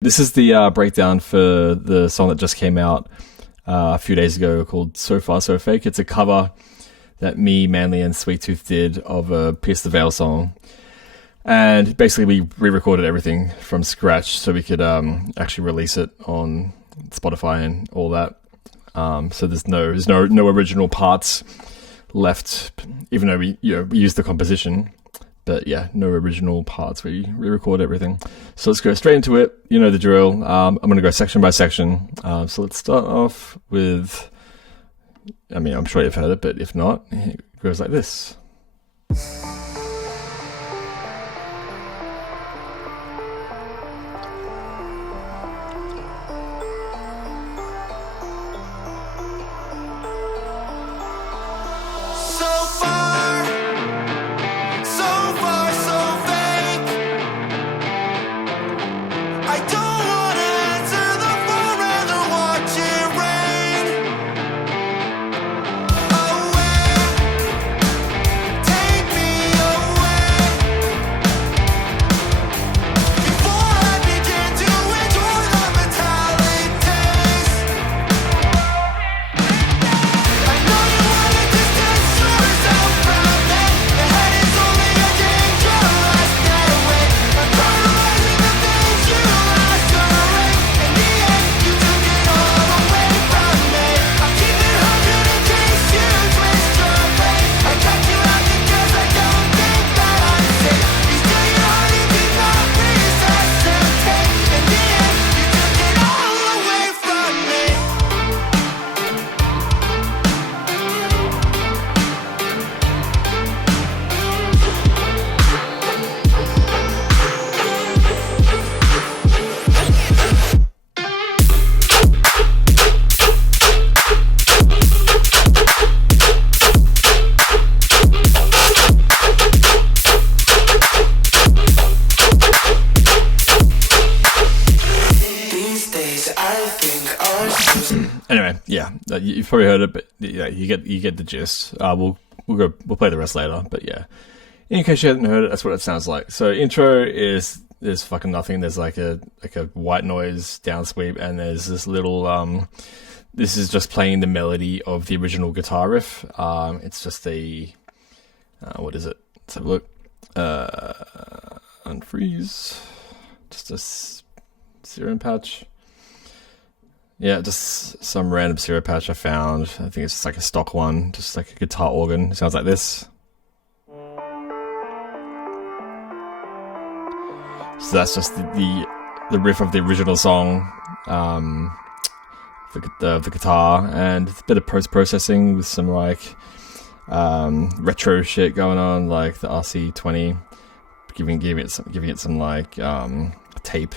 This is the breakdown for the song that just came out a few days ago called So Far So Fake. It's a cover that me, Manly, and Sweet Tooth did of a Pierce the Veil song. And basically we re-recorded everything from scratch so we could actually release it on Spotify and all that. So there's no original parts left, even though we used the composition. But yeah, no original parts. We re-record everything. So let's go straight into it. You know the drill. I'm going to go section by section. So let's start off with, I mean, I'm sure you've heard it, but if not, it goes like this. Anyway, yeah, you've probably heard it, but yeah, you get the gist. We'll play the rest later, but yeah, in case you haven't heard it, that's what it sounds like. So intro is there's fucking nothing. There's like a white noise down sweep, and there's this little this is just playing the melody of the original guitar riff. It's just a what is it? Let's have a look. Unfreeze. Just a serum patch. Yeah, just some random zero patch I found. I think it's just like a stock one, just like a guitar organ. It sounds like this. So that's just the riff of the original song, the guitar, and a bit of post-processing with some like retro shit going on, like the RC20, giving it some like tape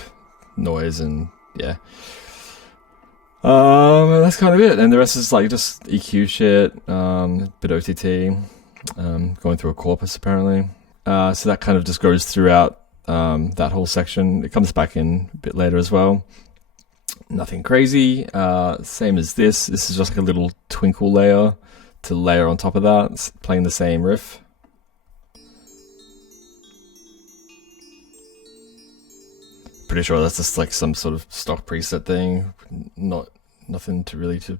noise, and yeah. That's kind of it, and the rest is like just EQ shit, bit OTT, going through a corpus apparently. So that kind of just goes throughout that whole section. It comes back in a bit later as well. Nothing crazy. Same as this. This is just like a little twinkle layer to layer on top of that. It's playing the same riff. Pretty sure that's just like some sort of stock preset thing. Nothing to really to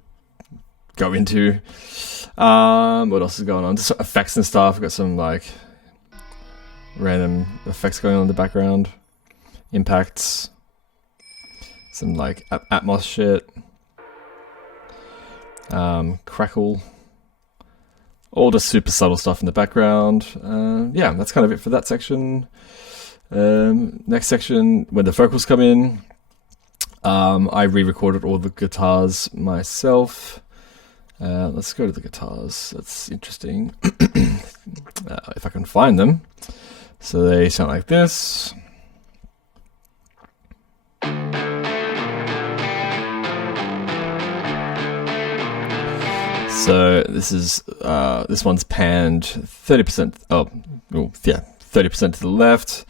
go into. What else is going on? Just effects and stuff. Got some like random effects going on in the background. Impacts. Some like Atmos shit. Crackle. All just super subtle stuff in the background. Yeah, that's kind of it for that section. Next section, when the vocals come in, I re-recorded all the guitars myself. Let's go to the guitars. That's interesting. If I can find them. So they sound like this. So this one's panned 30%. Oh, yeah, 30% to the left.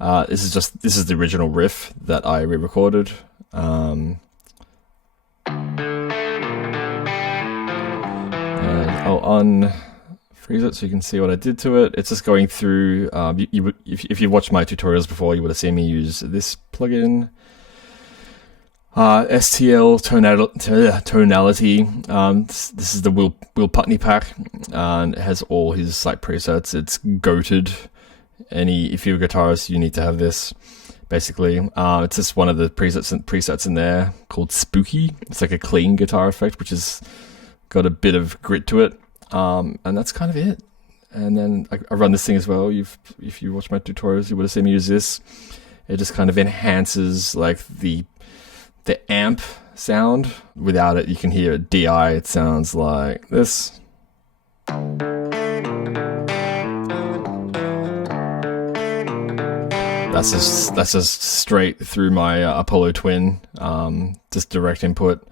This is the original riff that I re-recorded. And I'll unfreeze it so you can see what I did to it. It's just going through. If you watched my tutorials before, you would have seen me use this plugin. STL tonality. This is the Will Putney pack, and it has all his like presets. It's goated. If you're a guitarist, you need to have this. Basically, it's just one of the presets in there called Spooky. It's like a clean guitar effect, which has got a bit of grit to it, and that's kind of it. And then I run this thing as well. If you watch my tutorials, you would have seen me use this. It just kind of enhances like the amp sound. Without it, you can hear a DI. It sounds like this. That's just straight through my Apollo Twin. Just direct input.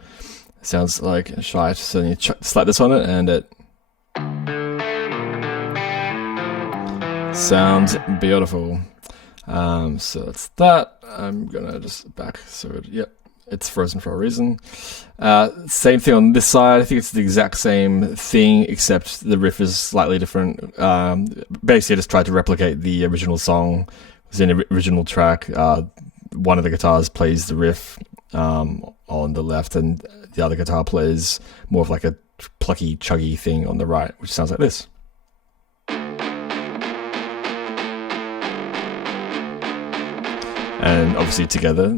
Sounds like shite. So you slap this on it, and it sounds beautiful. So that's that. I'm gonna just back. So yep. It's frozen for a reason. Same thing on this side. I think it's the exact same thing, except the riff is slightly different. Basically, I just tried to replicate the original song. It was in the original track. One of the guitars plays the riff on the left, and the other guitar plays more of like a plucky, chuggy thing on the right, which sounds like this. And obviously together.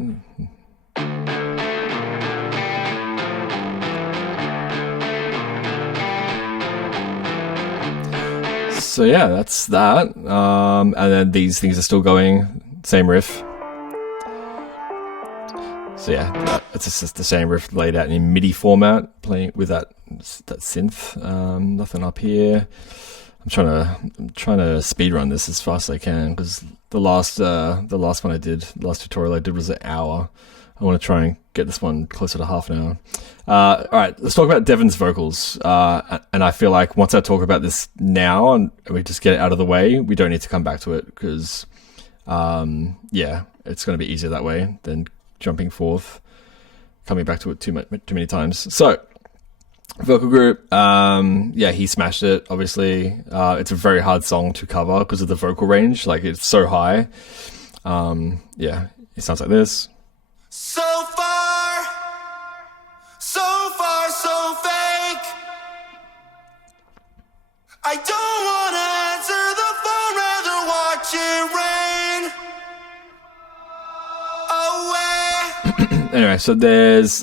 So yeah, that's that. And then these things are still going, same riff. So yeah, it's just the same riff laid out in MIDI format, playing with that synth. Nothing up here. I'm trying to speed run this as fast as I can, because the last tutorial I did was an hour. I want to try and get this one closer to half an hour. All right, let's talk about Devon's vocals. And I feel like once I talk about this now and we just get it out of the way, we don't need to come back to it, because, yeah, it's going to be easier that way than jumping forth, coming back to it too many times. So, vocal group, yeah, he smashed it, obviously. It's a very hard song to cover because of the vocal range. Like, it's so high. Yeah, it sounds like this. So far, so fake. I don't want to answer the phone, rather watch it rain away. Anyway, so there's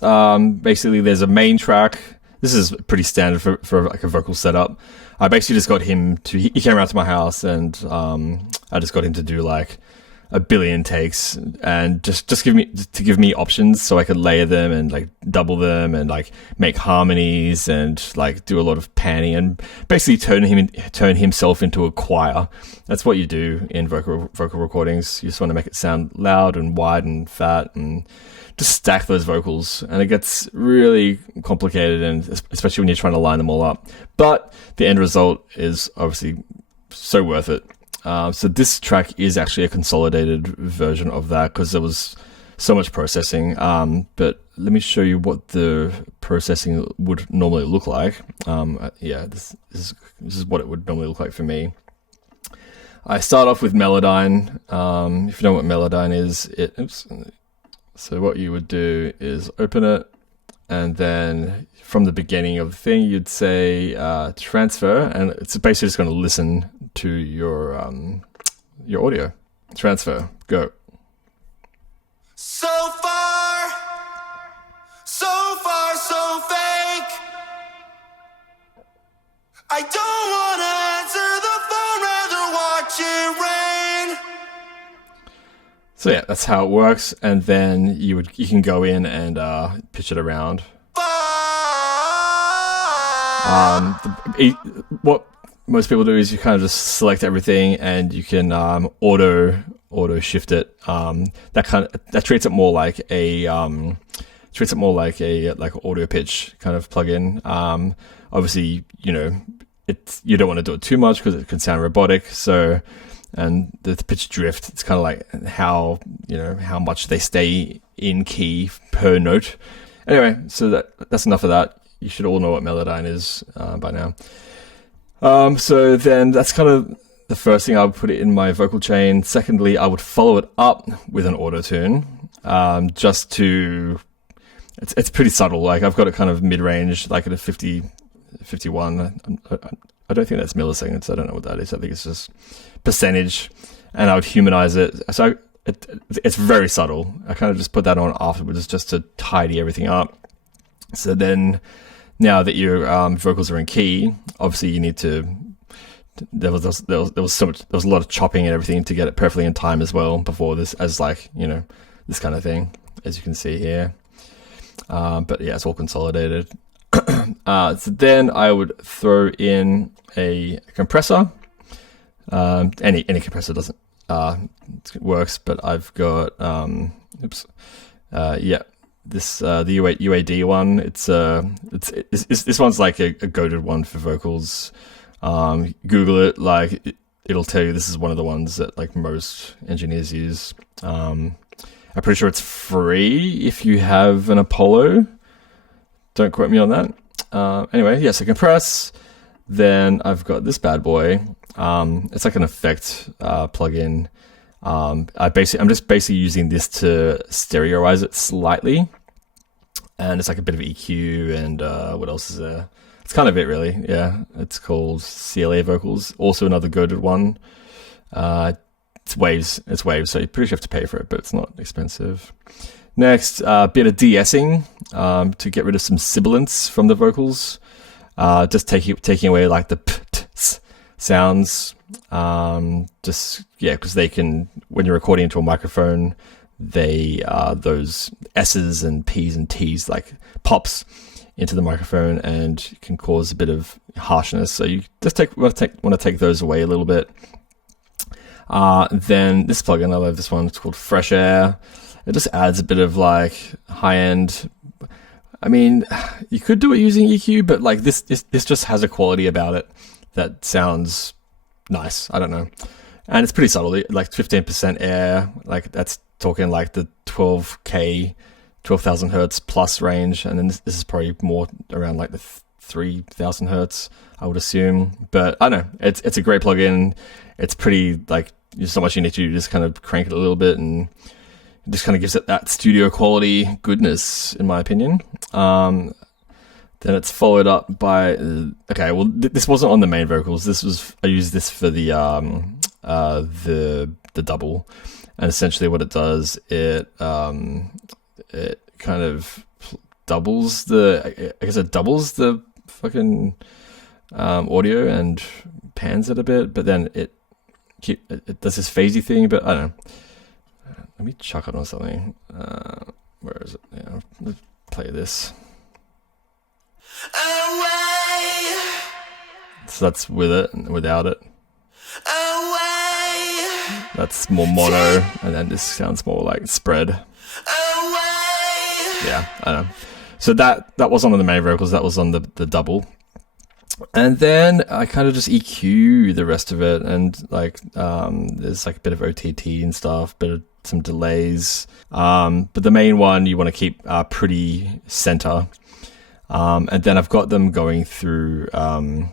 basically there's a main track. This is pretty standard for like a vocal setup. I basically just got him to, he came around to my house, and I just got him to do like a billion takes, and just give me options so I could layer them and like double them and like make harmonies and like do a lot of panning and basically turn himself into a choir. That's what you do in vocal recordings. You just want to make it sound loud and wide and fat, and just stack those vocals, and it gets really complicated, and especially when you're trying to line them all up. But the end result is obviously so worth it. So this track is actually a consolidated version of that, because there was so much processing. But let me show you what the processing would normally look like. Yeah, this is what it would normally look like for me. I start off with Melodyne. If you know what Melodyne is, so what you would do is open it, and then from the beginning of the thing, you'd say transfer, and it's basically just going to listen to your audio. Transfer, go. So far, so fake. I don't want to answer the phone, rather watch it rain. So yeah, that's how it works, and then you can go in and pitch it around. What most people do is you kind of just select everything, and you can auto shift it. That treats it more like a audio pitch kind of plugin. Obviously, you don't want to do it too much because it can sound robotic. So, and the pitch drift, it's kind of like how much they stay in key per note. Anyway, so that's enough of that. You should all know what Melodyne is by now. So then that's kind of the first thing I would put it in my vocal chain. Secondly, I would follow it up with an auto-tune, just to it's pretty subtle. Like I've got it kind of mid-range, like at a 50, 51. I don't think that's milliseconds. I don't know what that is. I think it's just percentage, and I would humanize it. So it's very subtle. I kind of just put that on afterwards just to tidy everything up. So then, now that your vocals are in key, obviously you need to. There was a lot of chopping and everything to get it perfectly in time as well before this, as like, you know, this kind of thing, as you can see here. But yeah, it's all consolidated. So then I would throw in a compressor. Any compressor doesn't works, but I've got this the UAD one. It's this one's like a goated one for vocals. Google it, like it'll tell you this is one of the ones that like most engineers use. I'm pretty sure it's free if you have an Apollo. Don't quote me on that. Anyway, yeah, so compress. Then I've got this bad boy. It's like an effect plugin. I'm just basically using this to stereoize it slightly, and it's like a bit of EQ and what else is there? It's kind of it, really. Yeah, it's called CLA Vocals. Also another goated one. It's waves. So you pretty sure have to pay for it, but it's not expensive. Next, a bit of de-essing to get rid of some sibilance from the vocals. Just taking away like the p-t-s sounds. Because they can, when you're recording into a microphone, those S's and P's and T's like pops into the microphone and can cause a bit of harshness. So you just want to take those away a little bit. Then this plugin, I love this one. It's called Fresh Air. It just adds a bit of like high end. I mean, you could do it using EQ, but like this just has a quality about it that sounds nice. I don't know. And it's pretty subtle, like 15% air. Like that's talking like the 12,000 hertz plus range, and then this is probably more around like the 3,000 hertz, I would assume. But I don't know, it's a great plugin. It's pretty like there's not much you need to do, just kind of crank it a little bit, and it just kind of gives it that studio quality goodness, in my opinion. Then it's followed up by this wasn't on the main vocals. I used this for the double, and essentially what it does, it kind of doubles the fucking audio and pans it a bit, but then it does this phasey thing. But I don't know. Let me chuck it on something. Where is it? Yeah, let's play this. Away. So that's with it and without it. Away. That's more mono, and then this sounds more like spread. Away. Yeah, I know. So that wasn't on the main vocals, that was on the double. And then I kind of just EQ the rest of it, and like there's like a bit of OTT and stuff, but some delays. But the main one you want to keep pretty center. And then I've got them going through like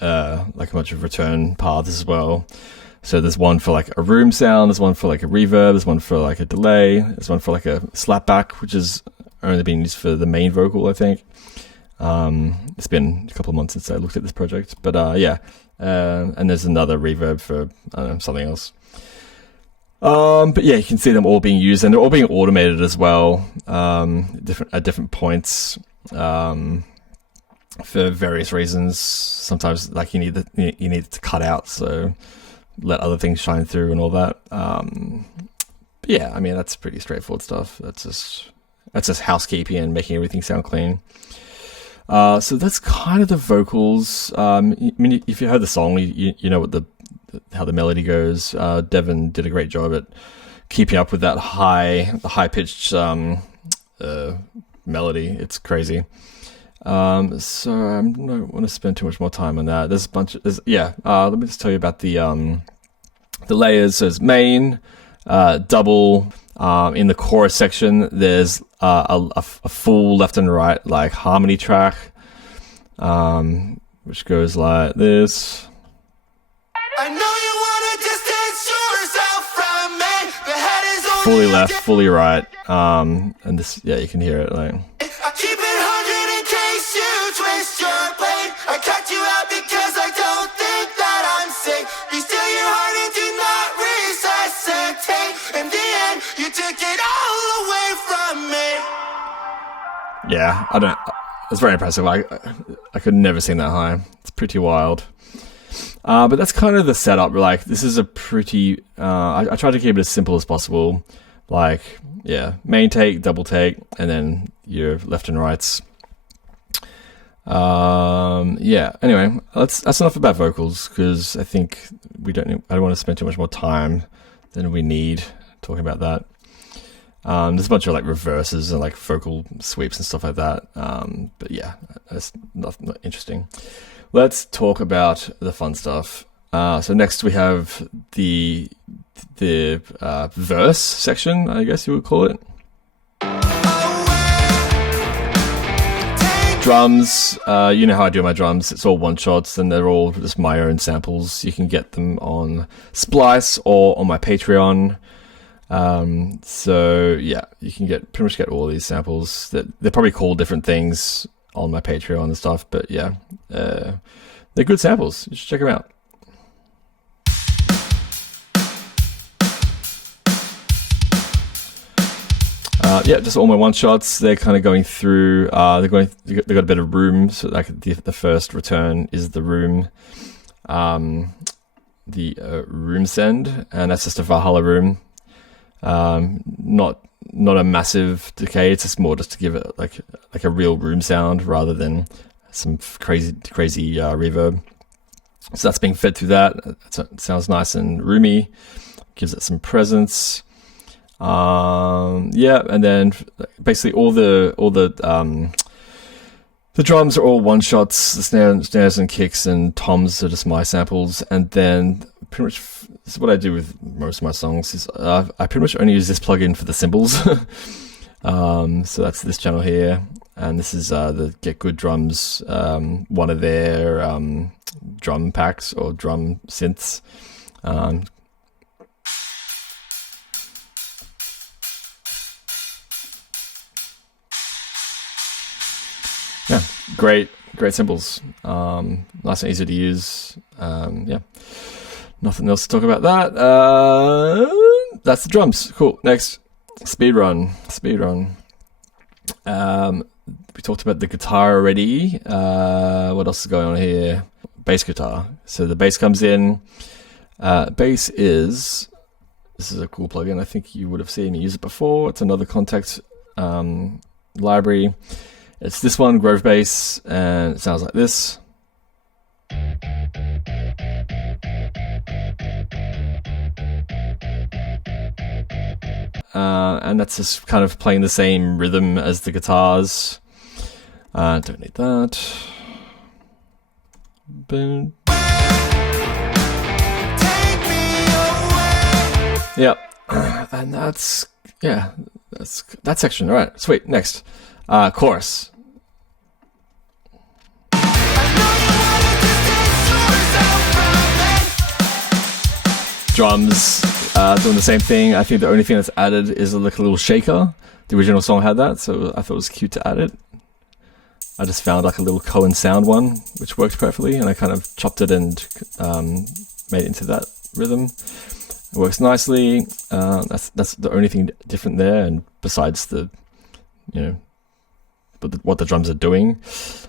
a bunch of return paths as well. So there's one for like a room sound, there's one for like a reverb, there's one for like a delay, there's one for like a slapback, which is only being used for the main vocal, I think. It's been a couple of months since I looked at this project, but yeah. And there's another reverb for I don't know, something else. But yeah, you can see them all being used, and they're all being automated as well, at different points, for various reasons. Sometimes like you need it to cut out, so let other things shine through and all that. But yeah, I mean that's pretty straightforward stuff. That's just housekeeping and making everything sound clean. So that's kind of the vocals. I mean, if you heard the song, you know what how the melody goes. Devin did a great job at keeping up with that high pitched melody. It's crazy. So I don't want to spend too much more time on that. There's a bunch of let me just tell you about the layers. So it's main, double. In the chorus section, there's a full left and right like harmony track, which goes like this. I know you wanna distance yourself from me. The head is on fully left, fully right. And this, yeah, you can hear it. Like, I keep it 100 in case you twist your blade. I cut you out because I don't think that I'm sick. You steal your heart and do not resuscitate. In the end, you took it all away from me. yeah, I don't. It's very impressive. I could never sing that high. It's pretty wild. But that's kind of the setup. Like, this is a pretty. I tried to keep it as simple as possible. Like, yeah, main take, double take, and then your left and rights. Yeah. Anyway, that's enough about vocals, because I think I don't want to spend too much more time than we need talking about that. There's a bunch of like reverses and like vocal sweeps and stuff like that. But yeah, that's not interesting. Let's talk about the fun stuff. So next we have the verse section, I guess you would call it. Drums, you know how I do my drums. It's all one shots, and they're all just my own samples. You can get them on Splice or on my Patreon. So yeah, you can pretty much get all these samples. They're probably called different things on my Patreon and stuff, but yeah, they're good samples. You should check them out. Yeah, just all my one shots. They're kind of going through. They got a bit of room. So like the first return is the room, room send, and that's just a Valhalla room. Not a massive decay. It's just more just to give it like a real room sound rather than some crazy reverb. So that's being fed through that. It sounds nice and roomy. Gives it some presence. Yeah, and then basically all the drums are all one shots. The snares and kicks and toms are just my samples, and then pretty much this is what I do with most of my songs. Is I pretty much only use this plugin for the cymbals. So that's this channel here, and this is the Get Good Drums, one of their drum packs or drum synths. Yeah, great cymbals. Nice and easy to use. Yeah, nothing else to talk about that. That's the drums. Cool. Next, speedrun. We talked about the guitar already. What else is going on here? Bass guitar. So the bass comes in. Bass this is a cool plugin. I think you would have seen me use it before. It's another Contact library. It's this one, Grove Bass, and it sounds like this. And that's just kind of playing the same rhythm as the guitars. Don't need that. Boom. Yep. And that's that section. All right, sweet. Next. Chorus. Drums, doing the same thing. I think the only thing that's added is a little shaker. The original song had that, so I thought it was cute to add it. I just found like a little Cohen sound one, which worked perfectly, and I kind of chopped it and made it into that rhythm. It works nicely. That's the only thing different there, and besides the, what the drums are doing.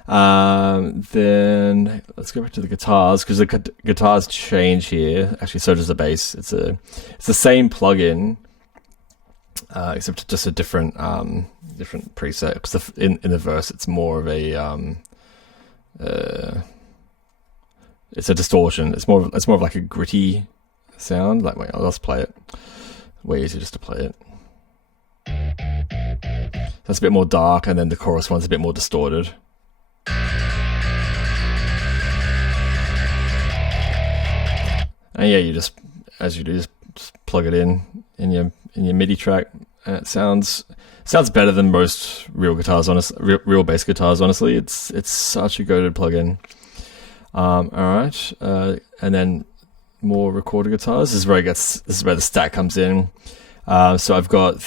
Then let's go back to the guitars, because the guitars change here. Actually, so does the bass. It's the same plugin, except just a different preset. Because in the verse, it's more of a it's a distortion. It's more of like a gritty sound. Like, wait, let's play it. Way easier just to play it. That's a bit more dark, and then the chorus one's a bit more distorted. And yeah, you just, as you do, just plug it in your MIDI track, and it sounds better than most real guitars. Real bass guitars. Honestly, it's such a goated plugin. All right, and then more recorded guitars. This is where the stack comes in. So I've got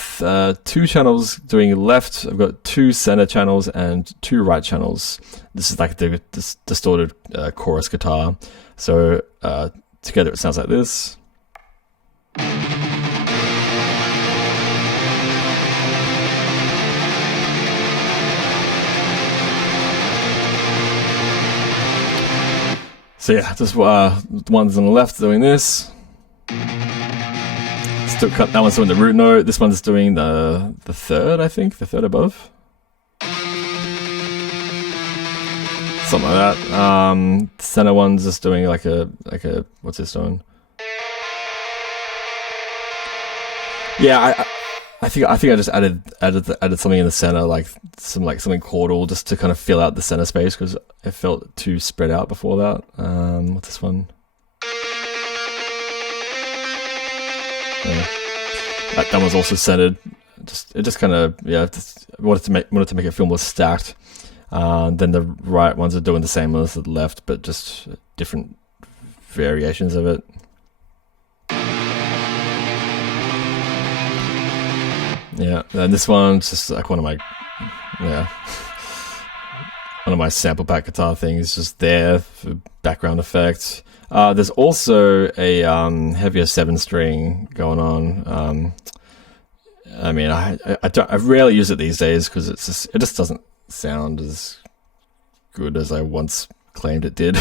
2 channels doing left, I've got 2 center channels and 2 right channels. This is like the distorted chorus guitar. So together it sounds like this. So yeah, just the ones on the left doing this. Still cut. That one's doing the root note. This one's doing the third, I think, the third above. Something like that. Center one's just doing like a what's this doing? Yeah, I think I just added something in the center, like something chordal, just to kind of fill out the center space because it felt too spread out before that. What's this one? Yeah. That one's also centered. It just kind of wanted to make it feel more stacked. Then the right ones are doing the same as the left, but just different variations of it. Yeah, and this one's just like one of my sample pack guitar things, just there for background effects. There's also a heavier 7-string going on. I mean, I rarely use it these days because it just doesn't sound as good as I once claimed it did.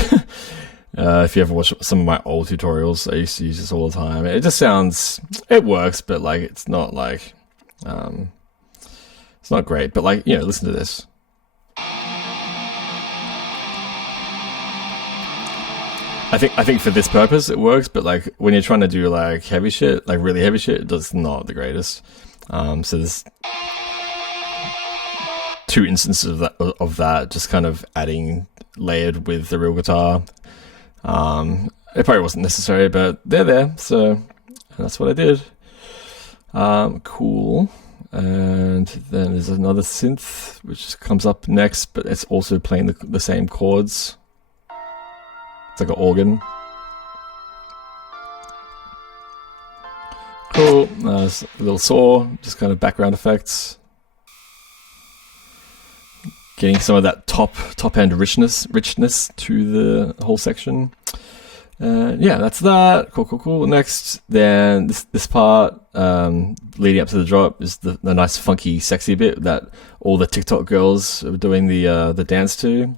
If you ever watch some of my old tutorials, I used to use this all the time. It works, but like it's not like it's not great. But like, listen to this. I think for this purpose it works, but like when you're trying to do like heavy shit, like really heavy shit, it's not the greatest. So there's 2 instances of that, just kind of adding layered with the real guitar. It probably wasn't necessary, but they're there, so that's what I did. Cool. And then there's another synth which comes up next, but it's also playing the same chords. It's like an organ. Cool. A little saw, just kind of background effects. Getting some of that top end richness to the whole section. Yeah, that's that. Cool. Next, then this part leading up to the drop is the nice funky sexy bit that all the TikTok girls are doing the dance to.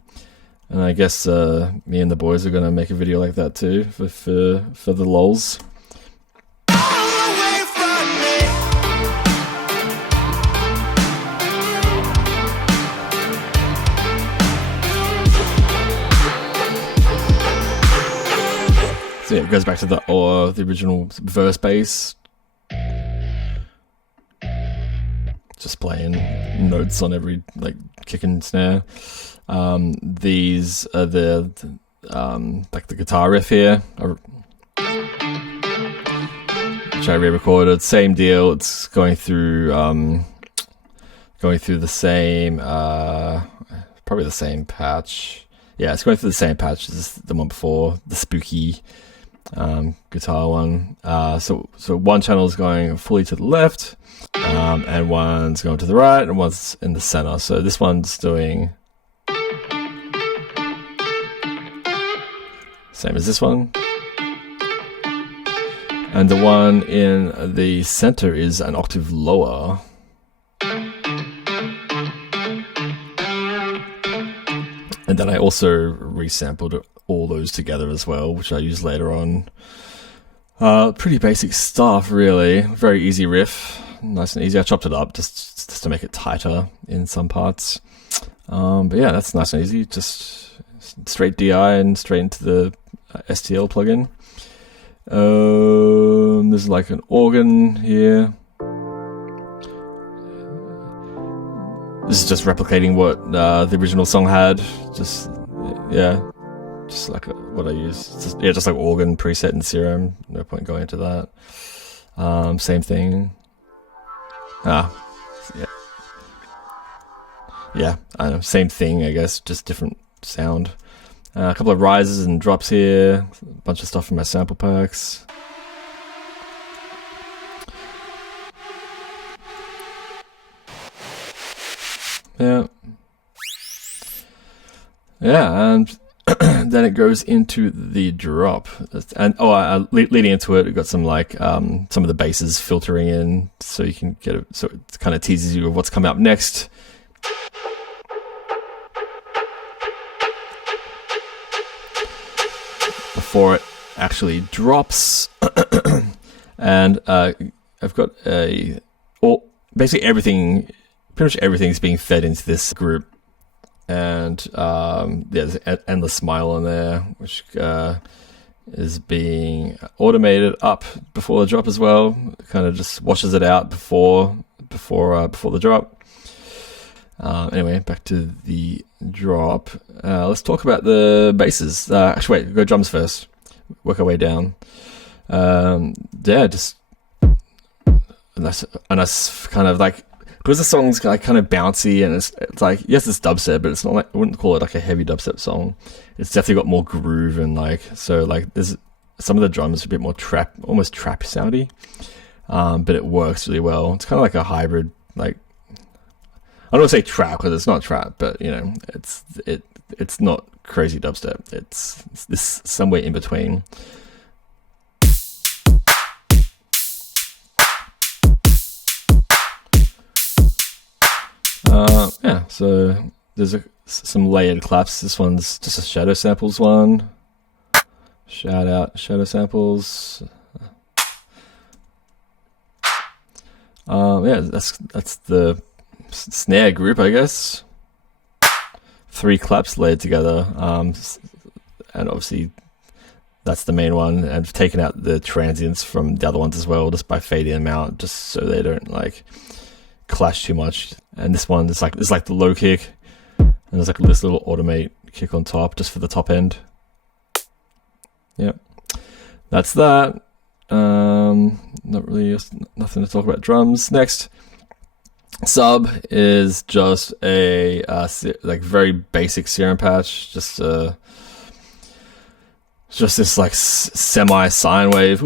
And I guess me and the boys are gonna make a video like that too for the lols. So yeah, it goes back to the original verse bass. Just playing notes on every like kick and snare. These are the like the guitar riff here, which I re-recorded. Same deal. It's going through the same probably the same patch. Yeah, it's going through the same patch as the one before, the spooky guitar one. So one channel is going fully to the left, and one's going to the right, and one's in the center. So this one's doing same as this one, and the one in the center is an octave lower. And then I also resampled all those together as well, which I use later on. Pretty basic stuff, really. Very easy riff, nice and easy. I chopped it up just to make it tighter in some parts. But yeah, that's nice and easy. Just straight DI and straight into the STL plugin. There's like an organ here. This is just replicating what the original song had. Just like what I use. Just like organ preset in Serum. No point going into that. Same thing. Yeah, I know. Same thing, I guess. Just different sound. A couple of rises and drops here. A bunch of stuff from my sample packs. Yeah. Yeah, and then it goes into the drop, and leading into it, got some like some of the basses filtering in, so you can get it. So it kind of teases you of what's coming up next. Before it actually drops, and I've got basically everything, pretty much everything's being fed into this group. And there's an endless smile on there, which is being automated up before the drop as well. Kind of just washes it out before the drop. Anyway, back to the drop. Let's talk about the basses. Actually, wait, go drums first. Work our way down. Yeah, just a nice kind of like. Because the song's like kind of bouncy, and it's like, yes, it's dubstep, but it's not like, I wouldn't call it like a heavy dubstep song. It's definitely got more groove, and like, so like there's some of the drums are a bit more almost trap soundy, but it works really well. It's kind of like a hybrid, like, I don't want to say trap because it's not trap, but you know, it's not crazy dubstep. It's this somewhere in between. Yeah, so there's some layered claps. This one's just a Shadow Samples one. Shout out Shadow Samples. Yeah, that's the snare group, I guess. 3 claps layered together, and obviously that's the main one. And I've taken out the transients from the other ones as well, just by fading them out, just so they don't like clash too much. And this one is like the low kick, and there's like this little automate kick on top, just for the top end. Yep, that's that. Not really, nothing to talk about drums. Next, sub is just a like very basic serum patch, just this like semi sine wave,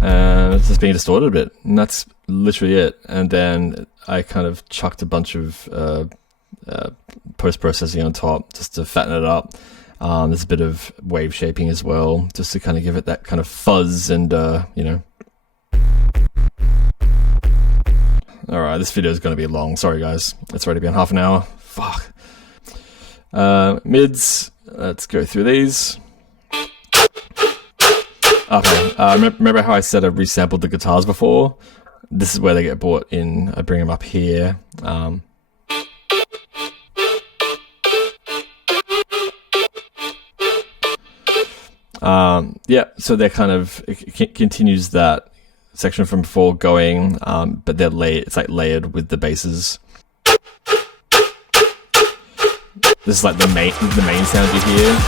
and it's just being distorted a bit, and that's literally it. And then I kind of chucked a bunch of post-processing on top just to fatten it up. There's a bit of wave shaping as well, just to kind of give it that kind of fuzz and you know. Alright, this video is going to be long. Sorry guys, it's already been half an hour. Fuck. Mids, let's go through these. Okay, remember how I said I resampled the guitars before? This is where they get brought in. I bring them up here. Yeah, so they're kind of, it continues that section from before going, but they're it's like layered with the basses. This is like the main sound you hear.